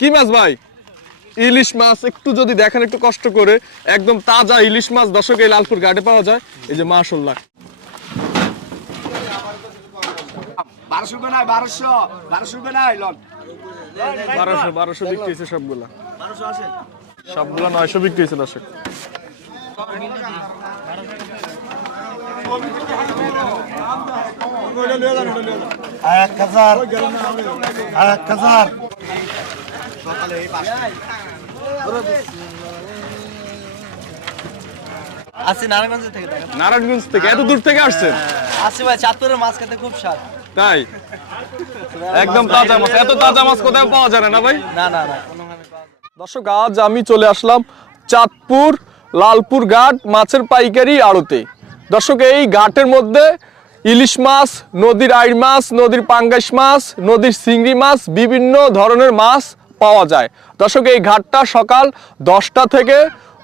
কি মাছ ভাই? ইলিশ মাছ একটু যদি দেখেন একটু কষ্ট করে। একদম তাজা ইলিশ মাছ দর্শক এই লালপুর ঘাটে পাওয়া যায়। এই যে মাশাল্লাহ বারোশো বারোশো বারোশো রুপে লন। বারোশো বারোশো বিক্রি হয়েছে সবগুলা। সবগুলা নয়শো বিক্রি হয়েছে দর্শক। এক হাজার এক হাজার। আসছি নারায়ণগঞ্জ থেকে নারায়ণগঞ্জ থেকে এত দূর থেকে আসছেন? আসছি ভাই চাঁদপুরের মাছ খেতে খুব স্বাদ তাই? একদম তাজা মাছ এত তাজা মাছ কোথাও পাওয়া যায় না না ভাই? না না না কোনোভাবে পাওয়া যায় না। দর্শক আজ আমি চলে আসলাম চাঁদপুর লালপুর ঘাট মাছের পাইকারি আড়তে। দর্শক এই ঘাটের মধ্যে ইলিশ মাছ নদীর আইড় মাছ নদীর পাঙ্গাস মাছ নদীর চিংড়ি মাছ বিভিন্ন ধরনের মাছ পাওয়া যায়। দর্শক, এই ঘাটটা সকাল দশটা থেকে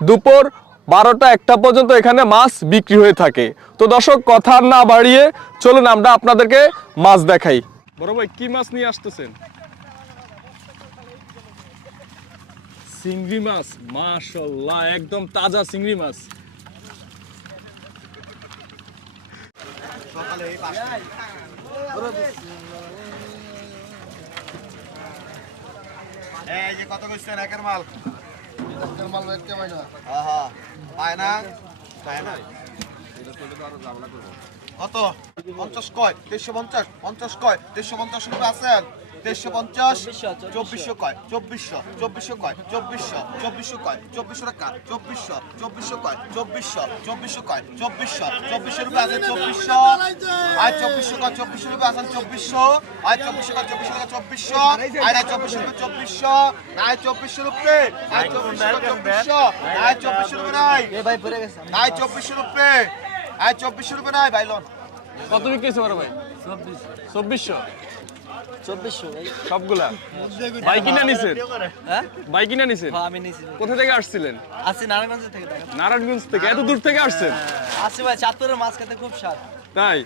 দুপুর বারোটা একটা পর্যন্ত এখানে মাছ বিক্রি হয়ে থাকে। তো দর্শক, কথা না বাড়িয়ে চলুন, আমরা আপনাদেরকে মাছ দেখাই। বড় ভাই, কি মাছ নিয়ে আসতেছেন? চিংড়ি মাছ মাশাল্লাহ একদম তাজা চিংড়ি মাছ। এই যে কত কইছেন একের মাল? একের মাল দেখতে পাই না আহা পায় না? পায় না কত? পঞ্চাশ কয়? দেড়শো পঞ্চাশ? পঞ্চাশ কয়? দেড়শো পঞ্চাশ রুপে আছেন? দেড়শো পঞ্চাশ? চব্বিশশো কয়? চব্বিশশো। চব্বিশশো কয়? চব্বিশশো। চব্বিশশো কয়? চব্বিশশো টাকা? চব্বিশশো। চব্বিশশো কয়? চব্বিশশো। চব্বিশশো কয়? চব্বিশশো। চব্বিশশো রুপে আছেন চব্বিশশো। আয় চব্বিশশো কয়? চব্বিশশো রুপে আছেন চব্বিশশো। আয় চব্বিশশো কয়? চব্বিশশো কয়? চব্বিশশো। আয় নাই চব্বিশশো রুপে চব্বিশশো। নাই চব্বিশশো রুপে। আয় চব্বিশশো চব্বিশশো। আয় চব্বিশশো রুপে নাই। নাই চব্বিশশো রুপে। আয় চব্বিশশো রুপে নাই ভাইলন কত বিক্রি বড় ভাই? চব্বিশশো। চব্বিশশো সবগুলা? ভাই কিনা নিছেন? হ্যাঁ। ভাই কিনা নিছেন? হ্যাঁ, আমি নিয়েছি কোথা থেকে আসছিলেন? আসছি নারায়ণগঞ্জ থেকে নারায়ণগঞ্জ থেকে? এত দূর থেকে আসছেন? আসছি ভাই চাঁদপুরের মাছ খেতে খুব স্বাদ। তাই?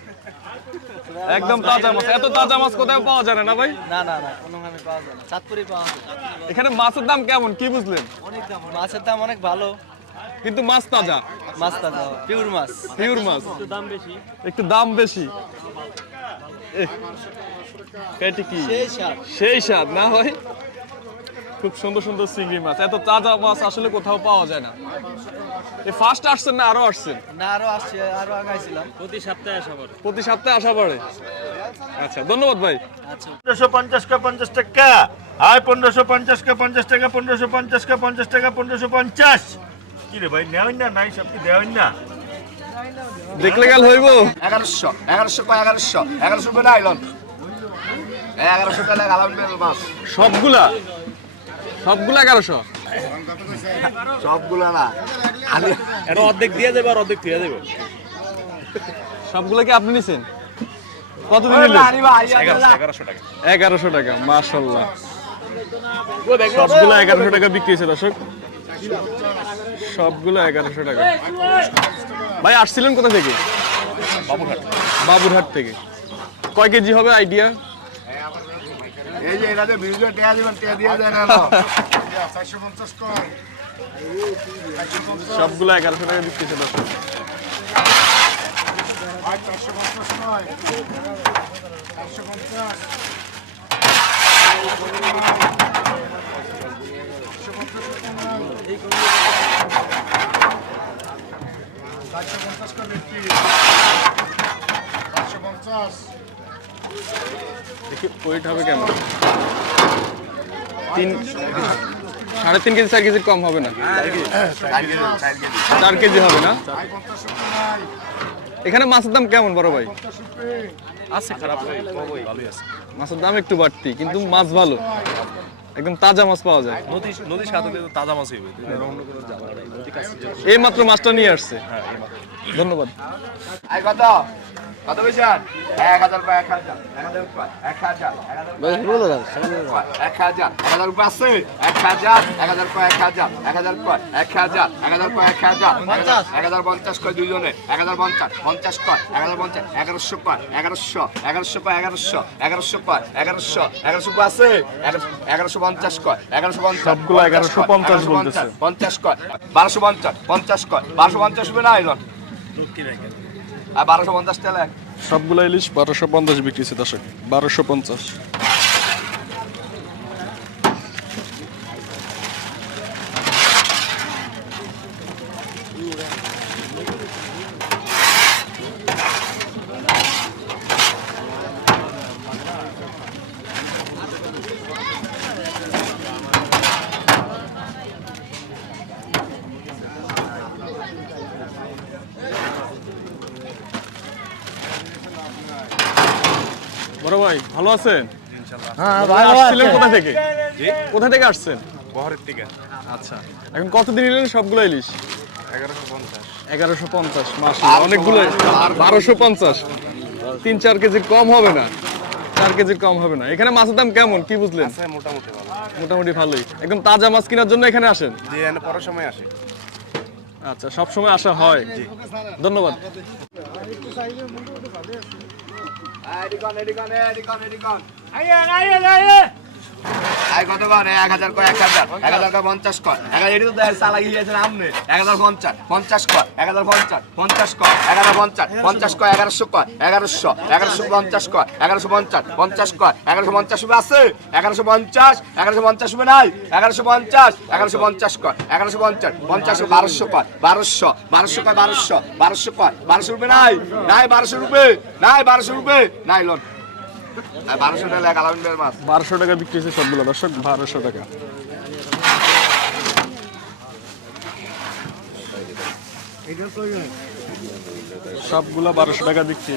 একদম তাজা মাছ। এত তাজা মাছ কোথাও পাওয়া যায় না ভাই? না না না কোনোভাবে পাওয়া যায় না। চাঁদপুরেই পাওয়া যায়। এখানে মাছের দাম কেমন? কি বুঝলেন? অনেক দাম মাছের দাম অনেক ভালো। কিন্তু মাছ তাজা। মাছ তাজা পিওর মাছ। পিওর মাছ। একটু দাম বেশি। একটু দাম বেশি। পেটে কি? সেই স্বাদ। সেই স্বাদ না হয় খুব সুন্দর সুন্দর চিংড়ি মাছ। এত তাজা মাছ আসলে কোথাও পাওয়া যায় না। এই ফার্স্ট আসছেন না আরও আসছেন? না আরও আসছে আরও আগাইছিলাম। প্রতি সপ্তাহে আসা পড়ে? আচ্ছা ধন্যবাদ ভাই। আচ্ছা। পনেরোশো পঞ্চাশ কা পঞ্চাশ টাকা। আয় পনেরোশো পঞ্চাশ কা পঞ্চাশ টাকা পনেরোশো পঞ্চাশ কা পঞ্চাশ টাকা পনেরোশো পঞ্চাশ। কি রে ভাই নেওয়াই না নাই সব কি দেওয়াই না? দেখলে গেল হইব। এগারোশো এগারোশো কয় এগারোশো? এগারোশো রুপে নাই লন এগারোশো টাকা গালাম মাছ সবগুলা? সবগুলা এগারোশো? সবগুলো না। আমি সবগুলা কি আপনি নিছেন? কত দিন এগারোশো টাকা। মাশাল্লাহ সবগুলো এগারোশো টাকা বিক্রি হয়েছে দর্শক। সবগুলো এগারোশো টাকা। ভাই আসছিলেন কোথা থেকে? বাবুরহাট। বাবুরহাট থেকে। কয় কেজি হবে আইডিয়া? এই যে এরা যে বিজুলে টেয়া দিবেন টেয়া দিয়ে যায় না চারশো পঞ্চাশ সবগুলো এগারোশো টাকা দর্শক। চারশো পঞ্চাশ কয় চারশো পঞ্চাশ চারশো পঞ্চাশ করে বিক্রি চারশো পঞ্চাশ দেখি ওয়েট হবে কেমন? তিন সাড়ে তিন কেজি চার কেজির কম হবে না? চার কেজি হবে না? এখানে মাছের দাম কেমন বড় ভাই? আছে খারাপ মাছের দাম একটু বাড়তি কিন্তু মাছ ভালো। একদম তাজা মাছ পাওয়া যায় নদী নদীর সাথে তো তাজা মাছ হইবে এই মাত্র মাছটা নিয়ে আসছে ধন্যবাদ আই কত কত পয়সা এক হাজার কয় এক হাজার এক হাজার এক হাজার হাজার রুপে আছে এক হাজার এক হাজার কয় এক হাজার এক হাজার কয় এক হাজার এক হাজার কয় এক হাজার এক হাজার পঞ্চাশ কয় দুইজনে এক হাজার পঞ্চাশ পঞ্চাশ কয় এক হাজার পঞ্চাশ এগারোশো কয় এগারোশো এগারোশো কয় এগারোশো এগারোশো কয় এগারোশো এগারোশো কয় আছে এগারোশো পঞ্চাশ কয়। এগারোশো পঞ্চাশ। সবগুলো 1150 বলতেছে। পঞ্চাশ কয়। বারোশো পঞ্চাশ। পঞ্চাশ কয়। বারোশো পঞ্চাশ হবে না আইলন আর বারোশো পঞ্চাশ তেলে সবগুলো ইলিশ বারোশো পঞ্চাশ বিক্রি দশক দর্শক। বারোশো পঞ্চাশ। ভাই ভালো আছেন? হ্যাঁ আসছিলেন কোথা থেকে? কোথা থেকে আসছেন? বহরের থেকে আচ্ছা। এখন কতদিন নিলেন সবগুলো ইলিশ? এগারোশো পঞ্চাশ। মাস অনেকগুলো বারোশো পঞ্চাশ। তিন চার কেজির কম হবে না। চার কেজির কম হবে না। এখানে মাছের দাম কেমন? কি বুঝলেন? মোটামুটি ভালো। মোটামুটি ভালোই। একদম তাজা মাছ কেনার জন্য এখানে আসেন? যে পরের সময় আসে। আচ্ছা সব সময় আসা হয়? ধন্যবাদ। Allez, déconne, déconne, déconne, déconne. Allez, allez, allez পঞ্চাশ কয় এক পঞ্চাশ পঞ্চাশ কয় এগারোশো কয় এগারোশো এগারোশো পঞ্চাশ কয় এগারোশো পঞ্চাশ পঞ্চাশ কয় এগারোশো পঞ্চাশ আছে? এগারোশো পঞ্চাশ এগারোশো পঞ্চাশ নাই? এগারোশো পঞ্চাশ এগারোশো পঞ্চাশ কয় এগারোশো পঞ্চাশ পঞ্চাশ বারোশো কয় বারোশো বারোশো কয় বারোশো বারোশো কয় বারোশো রুপে নাই? নাই বারোশো রুপে, নাই বারোশো রুপে, নাই লোন। বারোশো টাকা মাছ। বারোশো টাকা বিক্রি হচ্ছে সবগুলো দর্শক বারোশো টাকা। সবগুলো বারোশো টাকা বিক্রি।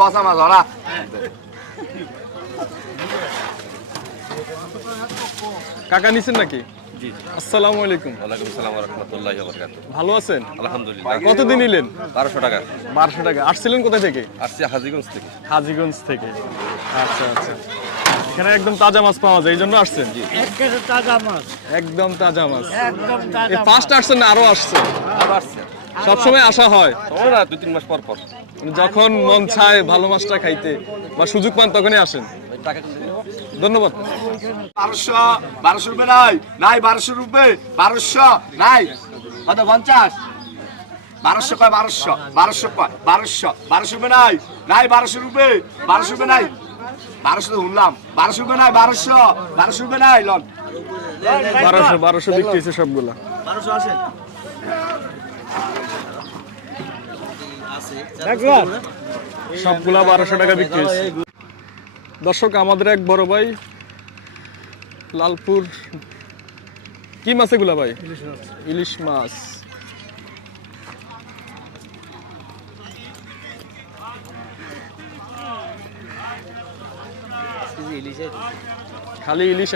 বসা মাছ ধরা কাকা নিছেন নাকি? জি আসসালামু আলাইকুম। ওয়ালাইকুম আসসালাম রহমতুল্লাহ বরকাত ভালো আছেন? আলহামদুলিল্লাহ। কতদিন নিলেন? বারোশো টাকা। আসছিলেন কোথা থেকে? আসছি হাজিগঞ্জ থেকে। হাজিগঞ্জ থেকে। আচ্ছা আচ্ছা। এখানে একদম তাজা মাছ পাওয়া যায় এই জন্য আসছেন? একদম তাজা মাছ। এই ফার্স্ট আসছেন না আরও আসছে? আরও আসছে। সবসময় আসা হয়? না দুই তিন মাস পর পর। যখন মন চায় ভালো মাছটা খাইতে বা সুযোগ পান তখনই আসেন? টাকা ধন্যবাদ। বারোশো বারোশো রুপে নাই। নাই বারোশো রুপে। বারোশো নাই। কত পঞ্চাশ? বারোশো কয় বারোশো? বারোশো কয় বারোশো। বারোশো রুপে নাই। নাই বারোশো রুপে। বারোশো রুপে নাই। বারোশো তো শুনলাম। বারোশো রুপে নাই বারোশো। বারোশো রুপে নাই লন। বারোশো বারোশো বিক্রি হয়েছে সবগুলা। বারোশো আসেন সবগুলা বারোশো টাকা বিক্রি হয়েছে। দর্শক আমাদের এক বড় ভাই লালপুর কি মাছ এগুলা ভাই? ইলিশ মাছ। খালি ইলিশ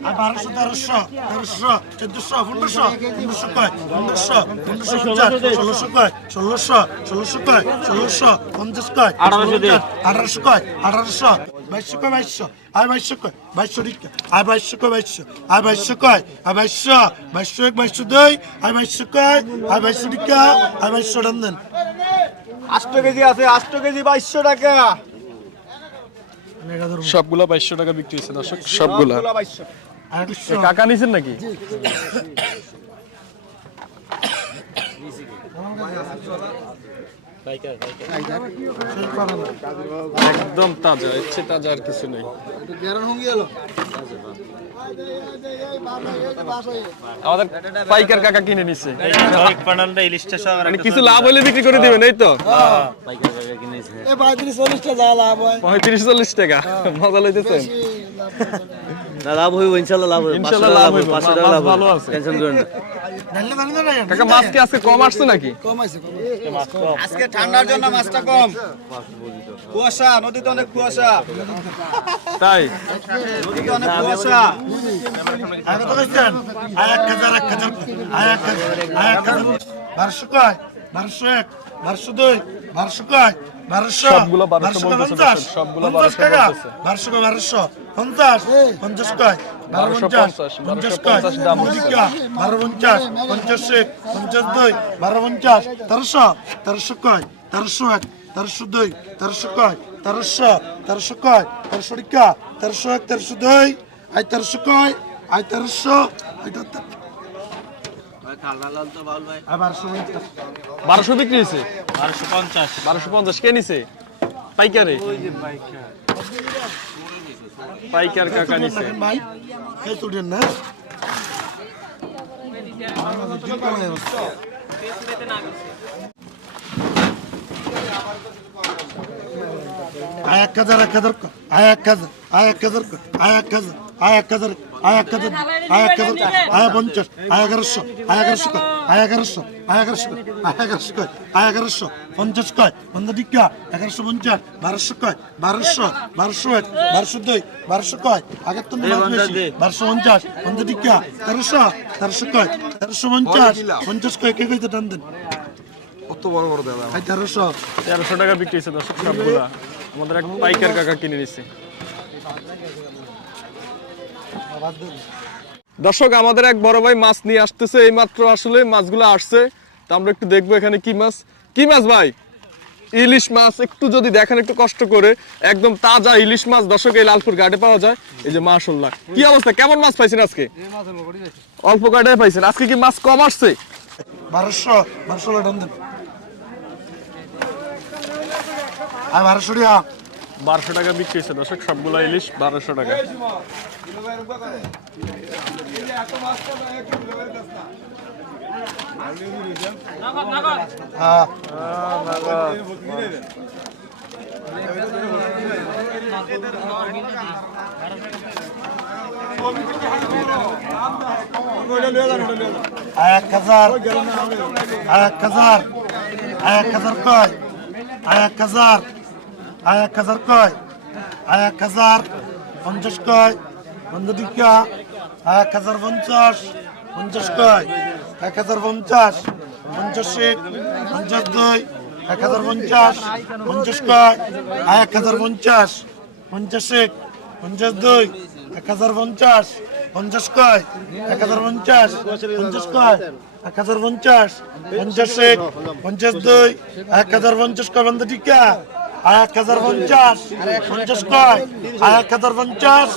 আর বারোশো তেরোশো তেরোশো চোদ্দশো পনেরোশো পনেরোশো কয় পনেরোশো পনেরোশো ষোলোশো কয় ষোলোশো ষোলোশো কয় ষোলোশো পঞ্চাশ কয় আঠারোশো কয় আঠারোশো বাইশশো কয় বাইশশো আর বাইশশো কয় বাইশশো রিক্কা আর বাইশশো কয় বাইশশো আর বাইশশো কয় আর বাইশশো বাইশশো এক বাইশশো দুই আর বাইশশো কয় আর বাইশশো রিক্কা আর বাইশশো আষ্ট কেজি আছে আষ্ট কেজি বাইশশো টাকা। সবগুলা বাইশশো টাকা বিক্রি হয়েছে দর্শক। সবগুলা কাকা নিছেন নাকি? একদম তাজা ইচ্ছে তাজা আর কিছু নেই। আমাদের পাইকার কাকা কিনে নিচ্ছে ইলিশটা মানে কিছু লাভ হলে বিক্রি করে দিবেন এই তো? পঁয়ত্রিশ চল্লিশ টাকা। মজা লইতেছেন? না লাভ হইব ইনশাল্লাহ লাভ হইব। ইনশাল্লাহ লাভ হইব পাঁচশো টাকা লাভ ভালো আছে। টেনশন করেন না। জানলে জানলে না কাকা মাছ কি আজকে কম আসছে নাকি? আজকে ঠান্ডার জন্য মাছটা কম। কুয়াশা নদীতে অনেক কুয়াশা। তাই? নদীতে অনেক কুয়াশা আগে তো কইছেন আয় এক হাজার এক হাজার এক হাজার বারোশো কয় বারোশো এক বারোশো দুই বারোশো কয় বারোশো বারোশো পঞ্চাশ পঞ্চাশ টাকা। বারোশো বারোশো পঞ্চাশ পঞ্চাশ কয় বারো পঞ্চাশ পঞ্চাশ, কয় কয়, বারো পঞ্চাশ পঞ্চাশ এক পঞ্চাশ দুই বারো পঞ্চাশ তেরোশো তেরোশো কয় তেরোশো এক তেরোশো দুই তেরোশো কয় তেরোশো তেরোশো কয় তেরোশো টিকা তেরোশো এক তেরোশো দুই আই তেরোশো কয় আই তেরোশো। বারোশো বিক্রি হয়েছে? বারোশো পঞ্চাশ। বারোশো পঞ্চাশ। কে নিছে? পাইকারে? পাইকার। কাকা নিছে। ভাই? তুলেন না? আয় এক হাজার এক হাজার আয় এক হাজার আয় এক হাজার আয় এক হাজার আয় এক হাজার। আয় এক হাজার আয় এক হাজার আয় পঞ্চাশ আয় এগারোশো আয় এগারোশো কয় আয় এগারোশো আয় এগারোশো আয় এগারোশো কয় আয় এগারোশো পঞ্চাশ কয় পঞ্চাশ টিকা এগারোশো পঞ্চাশ বারোশো কয় বারোশো বারোশো এক বারোশো দুই বারোশো কয় আগের তো বারোশো পঞ্চাশ পঞ্চাশ টিকা তেরোশো তেরোশো কয় তেরোশো পঞ্চাশ পঞ্চাশ কয় কে কইতে টান দেন? কত বড় বড় দেওয়া আয় তেরোশো। তেরোশো টাকা বিক্রি হয়েছে দর্শক সবগুলা। আমাদের এক পাইকার কাকা কিনে নিছে। দর্শক আমাদের এক বড় ভাই মাছ নিয়ে আসতেছে। এই মাত্র আসলে মাছগুলো আসছে। তা আমরা একটু দেখব এখানে কি মাছ। কি মাছ ভাই? ইলিশ মাছ। একটু যদি দেখেন একটু কষ্ট করে। একদম তাজা ইলিশ মাছ। দর্শক এই লালপুর ঘাটে পাওয়া যায়। এই যে মাশাল্লাহ কি অবস্থা? কেমন মাছ পাইছেন আজকে? অল্প কাটায় পাইছেন। আজকে কি মাছ কম আসছে? বারোশো বারোশো টান দেন। বারোশো টাকা বিক্রি হয়েছে দর্শক সবগুলো ইলিশ বারোশো টাকা। এক হাজার আয় হাজার আয় এক হাজার কয়? আয় এক হাজার আয় এক হাজার কয়? এক পঞ্চাশ কয়? বন্ধুটিকা এক হাজার পঞ্চাশ পঞ্চাশ কয় এক হাজার পঞ্চাশ পঞ্চাশ এক পঞ্চাশ দুই এক হাজার পঞ্চাশ পঞ্চাশ কয় এক হাজার পঞ্চাশ পঞ্চাশ এক পঞ্চাশ দুই এক হাজার পঞ্চাশ পঞ্চাশ কয় এক হাজার পঞ্চাশ পঞ্চাশ কয় এক হাজার পঞ্চাশ পঞ্চাশ এক পঞ্চাশ দুই এক হাজার পঞ্চাশ কয় বন্ধু টিকা এক হাজার পঞ্চাশ পঞ্চাশ কয় এক হাজার পঞ্চাশ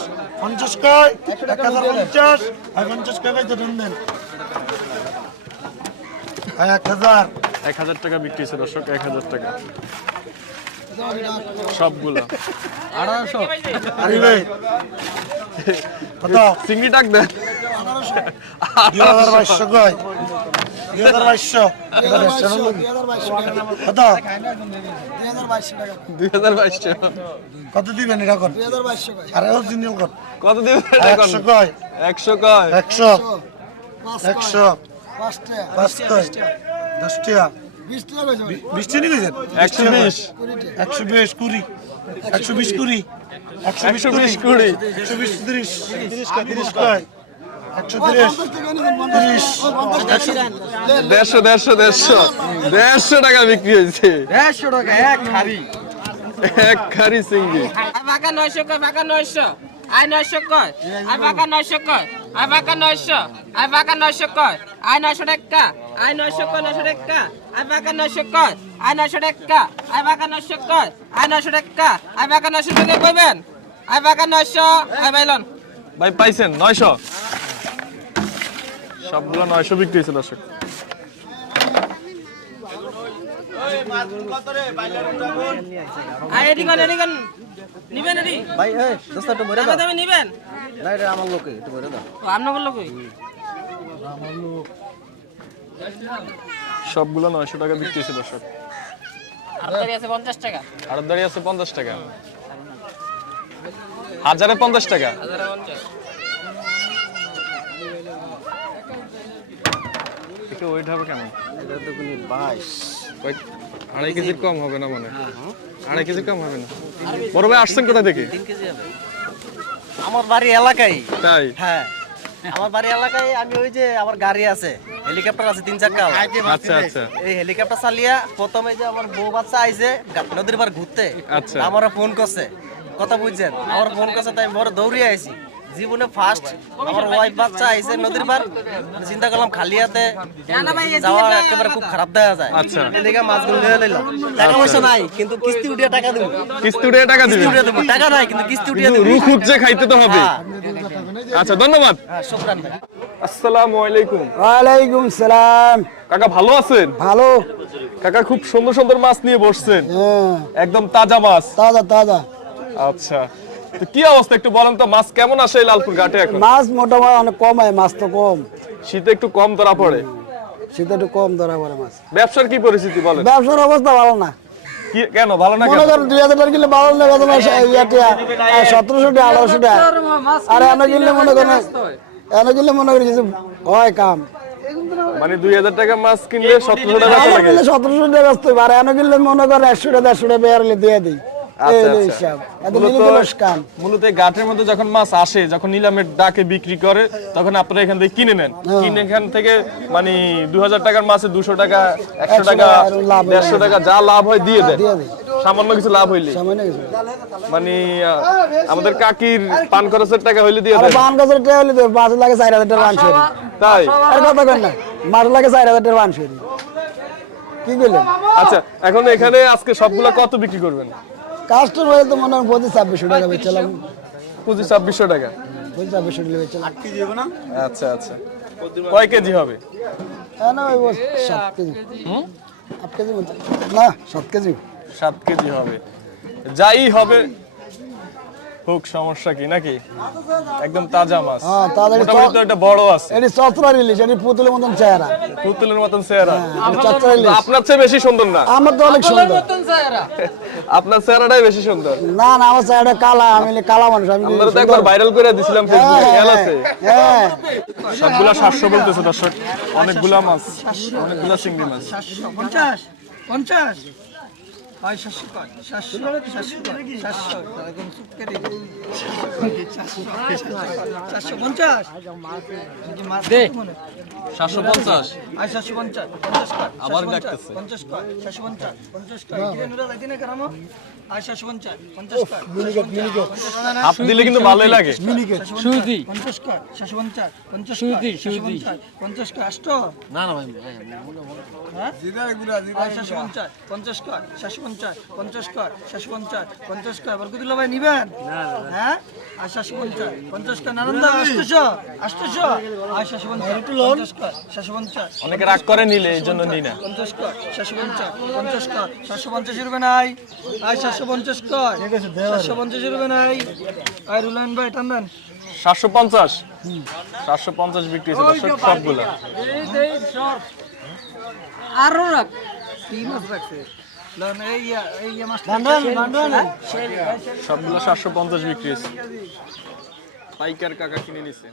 পঞ্চাশ কয়? এক হাজার পঞ্চাশ? আয় পঞ্চাশ কয় কয় দেন। দেন এক হাজার। এক হাজার টাকা বিক্রি হয়েছে দর্শক এক হাজার টাকা। সবগুলো। আরে ভাই কত? চিংড়ি টাক দেন। হাজার কয়? দুই হাজার বাইশশো। কত? দুই হাজার বাইশশো। কত দিবেন এটা কর? আরে অরিজিনাল কর। কত দিবেন একশো কয়? একশো কয়? একশো। একশো। পাঁচ কয় দশ টাকা বিশ একশো বিশ একশো বিশ কুড়ি। একশো বিশ কুড়ি। একশো একশো বিশ কুড়ি। একশো বিশ তিরিশ। তিরিশ তিরিশ কয়? দেড়শো দেড়শো দেড়শো। দেড়শো টাকা বিক্রি হয়েছে। দেড়শো টাকা এক খারি এক খারি আই বাঁকা নয়শো কয় বাঁকা নয়শো। আই নয়শো কয় আই বাঁকা নয়শো কয় আই বাঁকা নয়শো আই বাঁকা নয়শো কয় আই নয়শো টাকা আই নয়শো কয় নয়শো টাকা আই বাঁকা নয়শো কয় আই নয়শো টাকা আই বাঁকা নয়শো কয় আই নয়শো টাকা আই বাঁকা নয়শো টাকা কইবেন? আই বাঁকা নয়শো আই বাইলন। ভাই পাইছেন নয়শো। সবগুলো নয়শো বিক্রি হয়েছে দর্শক। সবগুলো নয়শো টাকা বিক্রি হয়েছে দর্শক। হাজারে পঞ্চাশ টাকা। একটু ওয়েট হবে কেন এটা তো কোনো বাইশ। ওই আড়াই কেজির কম হবে না মানে আড়াই কেজির কম হবে না? বড় ভাই আসছেন কোথা থেকে তিন কেজি হবে। আমার বাড়ি এলাকায়। তাই? হ্যাঁ। আমার বাড়ি এলাকায় আমি ওই যে আমার গাড়ি আছে হেলিকপ্টার আছে তিন চাকা আচ্ছা আচ্ছা। এই হেলিকপ্টার চালিয়া প্রথমে যে আমার বউ বাচ্চা আইছে নদীর পার ঘুরতে আচ্ছা। আমারও ফোন করছে। কথা বুঝছেন? আমার ফোন করছে তাই বড় দৌড়িয়ে আইছি। জীবনে ফার্স্ট আমার ওয়াইফ বাচ্চা আইছে নদীর পার চিন্তা করলাম খালি হাতে যাওয়া একেবারে খুব খারাপ দেখা যায়। আচ্ছা। এদিকে মাছগুলো লিয়ে লইলাম টাকা পয়সা নাই কিন্তু কিস্তি উঠিয়ে টাকা দেবো। কিস্তি উঠে টাকা উঠিয়ে দেবো। টাকা নাই কিন্তু কিস্তি উঠিয়ে দেবো। রু খুঁজছে খাইতে তো হবে। হ্যাঁ, আচ্ছা ধন্যবাদ। হ্যাঁ, শুক্রান ভাই। আসসালামু আলাইকুম। ওয়ালাইকুম সালাম। কাকা ভালো আছেন? ভালো। কাকা খুব সুন্দর সুন্দর মাছ নিয়ে বসছেন। হ্যাঁ। একদম তাজা মাছ। তাজা তাজা। আচ্ছা। তো কি অবস্থা একটু বলেন তো মাছ কেমন আসে এই লালপুর ঘাটে এখন? মাছ মোটামুটি অনেক কম হয় মাছ তো কম। শীতে একটু কম ধরা পড়ে। শীতে একটু কম ধরা পড়ে মাছ। ব্যবসার কি পরিস্থিতি বলেন? ব্যবসার অবস্থা ভালো না। কি কেন ভালো না মনে করেন দুই হাজার টাকা কিনলে ভালো না বেতন সতেরোশো টাকা আঠারোশো টাকা। আর এনে কিনলে মনে করেন এনে কিনলে মনে করেন কিছু হয় কাম। মানে দুই হাজার টাকা মাছ কিনলে সতেরোশো টাকা সতেরোশো আর এনে কিনলে মনে করেন একশো টাকা দেড়শো টাকা বেয়ারলে দিয়ে দিই। এই আচ্ছা, আচ্ছা। হিসাব এত মূলত- নিরিবিলি কাম। মূলত এই ঘাটের মধ্যে যখন মাছ আসে যখন নিলামের ডাকে বিক্রি করে তখন আপনারা এখান থেকে কিনে নেন। হ্যাঁ। কিনে এখান থেকে মানে দু হাজার টাকার মাছে দুশো টাকা একশো টাকা টাকা আর লাভ হয়। দেড়শো টাকা যা লাভ হয় দিয়ে দেন। সামান্য কিছু লাভ হইলে। মানে আমাদের কাকির পান খরচের টাকা হইলে দিয়ে পান গাছের টাকা মাছ লাগে চার হাজার টাকা পান তাই? আর কথা কেন না। মাছ লাগে চার হাজার টাকা কি করলেন আচ্ছা এখন এখানে আজকে সবগুলা কত বিক্রি করবেন? কাস্টম হয়ে তো মনে হয় পঁচিশ ছাব্বিশশো টাকা বেচলাম পঁচিশ ছাব্বিশশো টাকা? পঁচিশ ছাব্বিশশো টাকা বেচলাম আচ্ছা আচ্ছা। কয় কেজি হবে? হ্যাঁ না ওই সাত কেজি। আট কেজি বলছে। না সাত কেজি। সাত কেজি হবে। যাই হবে হোক সমস্যা কি নাকি? একদম তাজা মাছ। হ্যাঁ মোটামুটি তো একটা বড় আছে। এটি চচরা ইলিশ এটি পুতুলের মতন চেহারা। পুতুলের মতন চেহারা। এটি চচরা ইলিশ। আপনার চেয়ে বেশি সুন্দর না? আমার তো অনেক সুন্দর। আপনার চেহারাটাই বেশি সুন্দর। না না আমার চেহারা কালা আমি কালা মানুষ আমি আমরা তো একবার ভাইরাল করে দিছিলাম ফেসবুকে হ্যাঁ, খেয়াল হ্যাঁ, আছে হ্যাঁ। সবগুলা সাতশো বলতেছে দর্শক। অনেকগুলা মাছ অনেকগুলা চিংড়ি মাছ। পঞ্চাশ পঞ্চাশ। হয় সাতশো কয় সাতশো সাতশো কয় সাতশো এখন চুপ কেটে সাতশো পঞ্চাশ সাতশো পঞ্চাশ আর সাতশো পঞ্চাশ পঞ্চাশ কয় আবার ডাকতেছে। পঞ্চাশ কয় সাতশো পঞ্চাশ পঞ্চাশ কয় কিরে নুরা যাইতে না কারামো আর সাতশো পঞ্চাশ পঞ্চাশ কয় হাফ দিলে কিন্তু ভালোই লাগে সুদি পঞ্চাশ কয় সাতশো পঞ্চাশ পঞ্চাশ সুদি সুদি পঞ্চাশ কয় আষ্ট না না ভাই হ্যাঁ সাতশো পঞ্চাশ পঞ্চাশ কয় সাতশো পঞ্চাশ পঞ্চাশ কয় সাতশো পঞ্চাশ পঞ্চাশ কয় বরকতুল্লাহ ভাই নিবেন? হ্যাঁ? আর সাতশো পঞ্চাশ পঞ্চাশ কয় নানন্দা আষ্টশো আষ্টশো আর সাতশো পঞ্চাশ পঞ্চাশ কয় সাতশো পঞ্চাশ। অনেকে রাগ করে নিলে এই জন্য নিই না। পঞ্চাশ কয় সাতশো পঞ্চাশ পঞ্চাশ কয় সাতশো পঞ্চাশ রুপে নাই। আর সাতশো পঞ্চাশ কয় সাতশো পঞ্চাশ রুপে নাই। আর রুলান ভাই টান্দান সাতশো পঞ্চাশ? সাতশো পঞ্চাশ বিক্রি হয়েছে সবগুলা। আরও রাখ কি মাছ রাখছে? ইয়া সবগুলা সাতশো পঞ্চাশ বিক্রি হয়েছে। পাইকার কাকা কিনে নিছে।